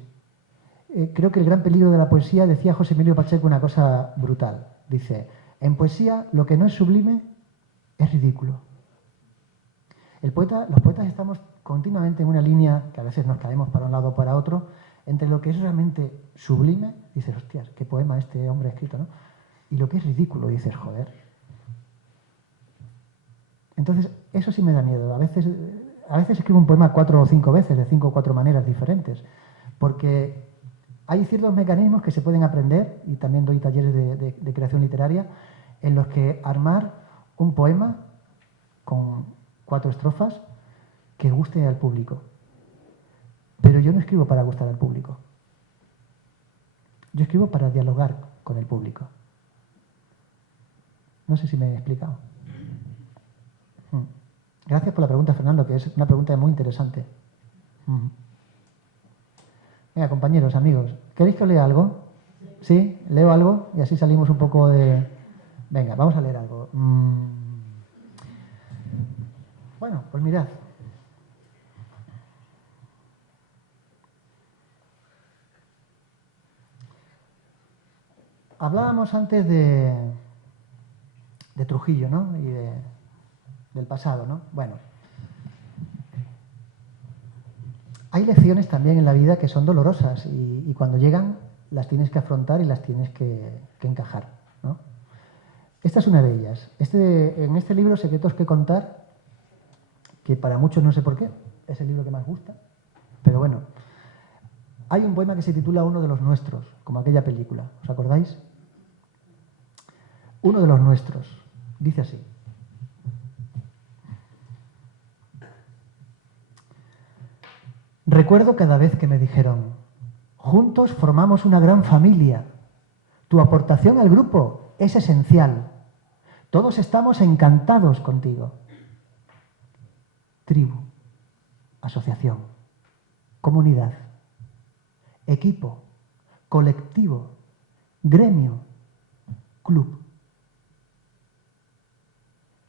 Creo que el gran peligro de la poesía, decía José Emilio Pacheco una cosa brutal. Dice, en poesía lo que no es sublime es ridículo. Los poetas estamos continuamente en una línea, que a veces nos caemos para un lado o para otro, entre lo que es realmente sublime, dices, hostias, qué poema este hombre ha escrito, ¿no? Y lo que es ridículo, dices, joder. Entonces, eso sí me da miedo. A veces escribo un poema 4 o 5 veces, de 5 o 4 maneras diferentes, porque hay ciertos mecanismos que se pueden aprender, y también doy talleres de creación literaria, en los que armar un poema con 4 estrofas que guste al público. Pero yo no escribo para gustar al público. Yo escribo para dialogar con el público. No sé si me he explicado. Gracias por la pregunta, Fernando, que es una pregunta muy interesante. Venga, compañeros, amigos, ¿queréis que os lea algo? ¿Sí? ¿Leo algo? Y así salimos un poco de... Venga, vamos a leer algo. Bueno, pues mirad. Hablábamos antes de Trujillo, ¿no? Y del pasado, ¿no? Bueno. Hay lecciones también en la vida que son dolorosas y cuando llegan las tienes que afrontar y las tienes que encajar, ¿no? Esta es una de ellas. En este libro, Secretos que contar, que para muchos no sé por qué, es el libro que más gusta, pero bueno, hay un poema que se titula Uno de los nuestros, como aquella película, ¿os acordáis? Uno de los nuestros, dice así. Recuerdo cada vez que me dijeron, juntos formamos una gran familia, tu aportación al grupo es esencial, todos estamos encantados contigo. Tribu, asociación, comunidad, equipo, colectivo, gremio, club.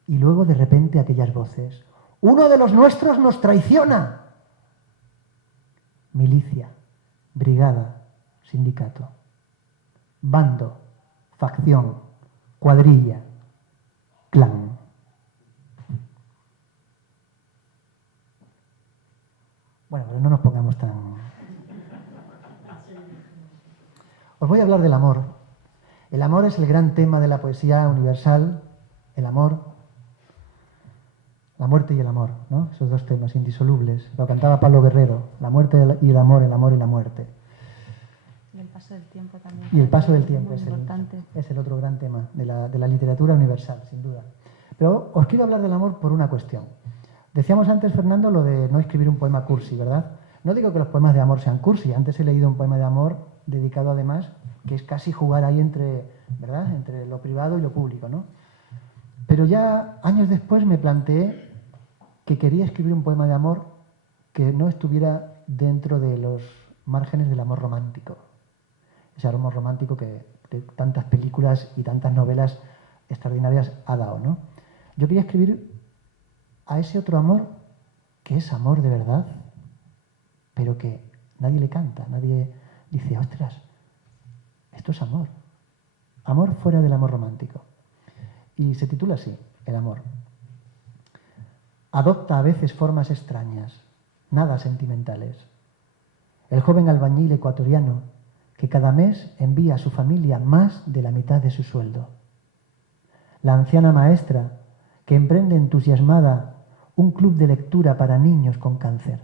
Y luego de repente aquellas voces, uno de los nuestros nos traiciona. Milicia, brigada, sindicato, bando, facción, cuadrilla, clan. Bueno, pero no nos pongamos tan... Os voy a hablar del amor. El amor es el gran tema de la poesía universal. El amor, la muerte y el amor, ¿no? Esos dos temas indisolubles. Lo cantaba Pablo Guerrero. La muerte y el amor y la muerte. Y el paso del tiempo también. Y el paso del tiempo es importante. Es el otro gran tema de la literatura universal, sin duda. Pero os quiero hablar del amor por una cuestión. Decíamos antes, Fernando, lo de no escribir un poema cursi, ¿verdad? No digo que los poemas de amor sean cursi. Antes he leído un poema de amor dedicado además, que es casi jugar ahí ¿verdad? Entre lo privado y lo público, ¿no? Pero ya años después me planteé que quería escribir un poema de amor que no estuviera dentro de los márgenes del amor romántico. Ese amor romántico que tantas películas y tantas novelas extraordinarias ha dado, ¿no? Yo quería escribir a ese otro amor que es amor de verdad, pero que nadie le canta, nadie dice, ostras, esto es amor. Amor fuera del amor romántico. Y se titula así, el amor. Adopta a veces formas extrañas, nada sentimentales. El joven albañil ecuatoriano que cada mes envía a su familia más de la mitad de su sueldo. La anciana maestra que emprende entusiasmada un club de lectura para niños con cáncer.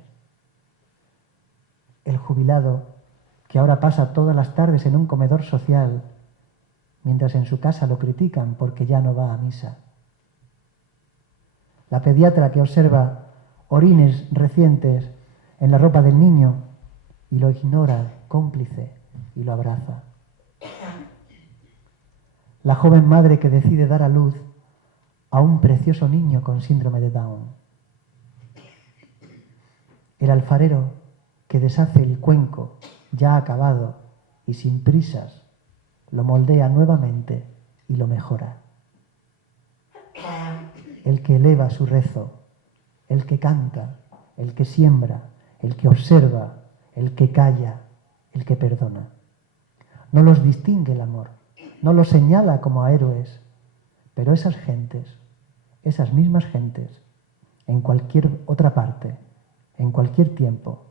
El jubilado que ahora pasa todas las tardes en un comedor social, mientras en su casa lo critican porque ya no va a misa. La pediatra que observa orines recientes en la ropa del niño y lo ignora, cómplice, y lo abraza. La joven madre que decide dar a luz a un precioso niño con síndrome de Down. El alfarero que deshace el cuenco ya acabado y sin prisas, lo moldea nuevamente y lo mejora. El que eleva su rezo, el que canta, el que siembra, el que observa, el que calla, el que perdona. No los distingue el amor, no los señala como a héroes, pero esas gentes, esas mismas gentes, en cualquier otra parte, en cualquier tiempo,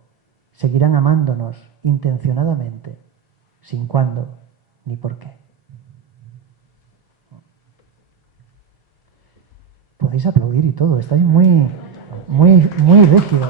seguirán amándonos intencionadamente, sin cuándo ni por qué. Podéis aplaudir y todo, estáis muy regios.